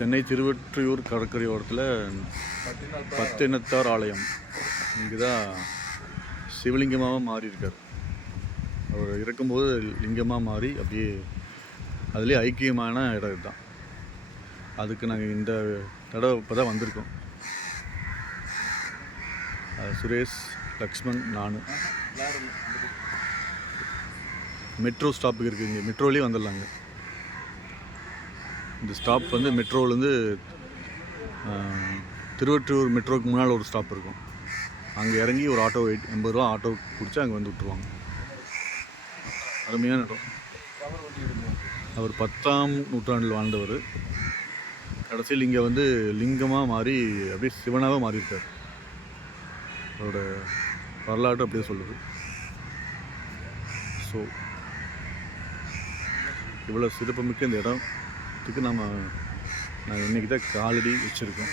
சென்னை திருவொற்றியூர் கடற்கரையோரத்தில் பத்தினத்தார் ஆலயம். இங்கே தான் சிவலிங்கமாக மாறி இருக்கார். அவர் இறக்கும்போது லிங்கமாக மாறி அப்படியே அதுலேயே ஐக்கியமான இடம் இதுதான். அதுக்கு நாங்கள் இந்த தடவை இப்போ தான் வந்திருக்கோம். சுரேஷ், லக்ஷ்மண், நான். மெட்ரோ ஸ்டாப்புக்கு இருக்குது. இங்கே மெட்ரோலேயே வந்துடலாங்க. இந்த ஸ்டாப் வந்து மெட்ரோலேருந்து திருவொற்றியூர் மெட்ரோவுக்கு முன்னால் ஒரு ஸ்டாப் இருக்கும். அங்கே இறங்கி ஒரு ஆட்டோ 80 ரூபா ஆட்டோ பிடிச்சி அங்கே வந்து விட்டுருவாங்க. அருமையான இடம். அவர் 10ஆம் நூற்றாண்டில் வாழ்ந்தவர். கடைசியில் இங்கே வந்து லிங்கமாக மாறி அப்படியே சிவனாக மாறியிருக்கார். அவரோட வரலாறு அப்படியே சொல்லுது. ஸோ இவ்வளோ சிறப்புமிக்க இந்த இடத்துக்கு நாங்கள் இன்றைக்கி தான் காலடி வச்சுருக்கோம்.